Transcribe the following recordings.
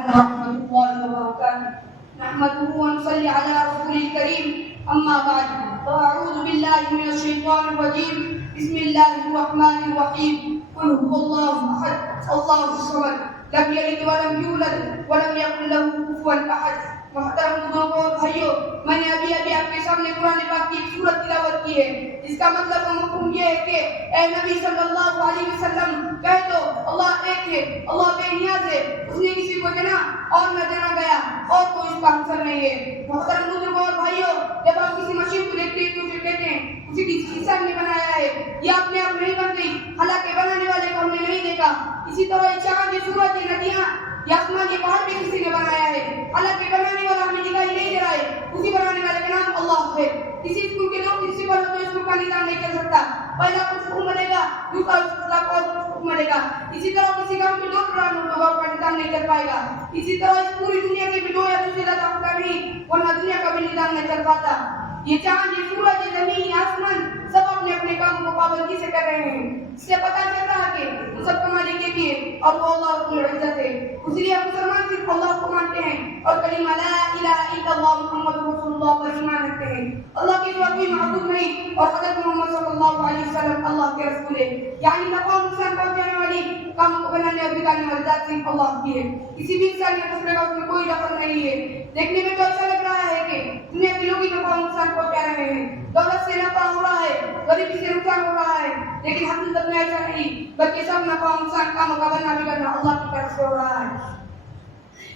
ورحمة الله وبركاته. نحمده ونصلي على رسوله الكريم. أما بعد فأعوذ بالله من الشيطان الرجيم. بسم الله الرحمن الرحيم. قل هو الله أحد الله الصمد لم يلد ولم يولد ولم يكن له كفوا أحد. محترم بزرگوں اور بھائیوں، میں نے ابھی آپ کے سامنے قرآن پاک کی ایک سورت تلاوت کی ہے، جس کا مطلب و مفہوم یہ ہے کہ اے نبی صلی اللہ علیہ وسلم کہہ دو اللہ ایک ہے، اللہ بے نیاز ہے، اس نے کسی کو دینا اور نہ دینا گیا اور کوئی اس کا ہمسر نہیں ہے۔ محترم بزرگوں اور بھائیوں، جب ہم کسی مشین کو دیکھتے ہیں تو اسے کہتے ہیں اسے کسی انسان نے بنایا ہے، یہ اپنے آپ نہیں بن گئی، حالانکہ بنانے والے کو ہم نے نہیں دیکھا۔ اسی طرح چاند، سورج، ندیاں یا آسمان کے پہاڑ بھی کسی نے بنایا ہے، حالانکہ بنانے والا ہمیں دکھائی نہیں دے رہا ہے، اسی بنانے والے کا نام اللہ ہے۔ کسی اسکول کے لوگ پرنسپل تو اسکول کا نظام نہیں چل سکتا، پہلا کچھ حکم ملے گا، دوسرا حکم ملے گا۔ اسی طرح کسی گاؤں میں 2 پران لوگوں کا نظام نہیں چل پائے گا۔ اسی طرح اس پوری دنیا کے بھی 2 یا 2 سے زیادہ ہوتا نہیں، ورنہ دنیا کا بھی نظام نہیں چل پاتا۔ یہ چاند، یہ سورج، یہ زمین، یہ آسمان سب اپنے اپنے کام کو پابندی سے کر رہے ہیں۔ اس سے پتہ چلتا ہے کہ ان سب کا مالک ایک ہی ہے اور وہ اللہ رب العزت ہے۔ اس لیے ہم مسلمان صرف اللہ کو مانتے ہیں اور کلمہ لا الہ الا اللہ محمد رسول اللہ پر ایمان رکھتے ہیں۔ اللہ کے سوا کوئی معبود نہیں اور حضرت محمد صلی اللہ علیہ وسلم اللہ کے رسول ہے، یعنی تمام انسان پہنچانے والی کام کو بنانے اور بگاڑنے والی ذات صرف اللہ کی ہے۔ کسی بھی انسان یا دوسرے کا اس میں کوئی دخل نہیں ہے۔ دیکھنے میں تو ایسا لگ رہا ہے کہ دنیا کے لوگ ہی تمام انسان پہنچا رہے ہیں، دولت سے نفع ہو رہا ہے، غریبی سے نقصان ہو رہا ہے، لیکن حقیقت میں ایسا نہیں، بلکہ سب نفع انسان کاموں کا بننا بگڑنا اللہ کی طرف سے ہو رہا ہے۔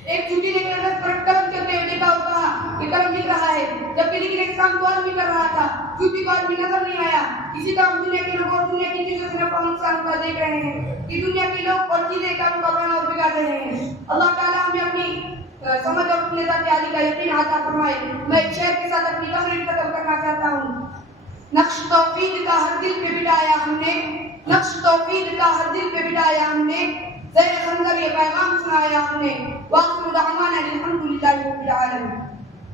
ایک چھٹی نے کاغذ پر قلم چلتے ہوئے دیکھا اور کہا کہ قلم لکھ رہا ہے، جبکہ لکھنے کے کام کو آدمی کر رہا تھا، چھٹی کو آدمی نظر نہیں آیا۔ اسی طرح دنیا کے لوگ اور دنیا کی چیزوں سے نفع نقصان کا دیکھ رہے ہیں کہ دنیا کے لوگ اور چیزیں کام کا بنانا اور بگاڑ رہے ہیں۔ اللہ تعالیٰ ہمیں اپنی سمجھ اور اپنے ذات عالی کا یقین عطا فرمائے۔ میں ایک شعر کے ساتھ اپنی تقریر ختم کرنا چاہتا ہوں۔ نقش توحید کا ہر دل پہ بٹھایا ہم نے، نقش توحید کا ہر دل پہ بٹھایا ہم نے، زیر خنجر یہ پیغام سنایا ہم نے، وآخر دعوانا الحمدللہ رب العالمین۔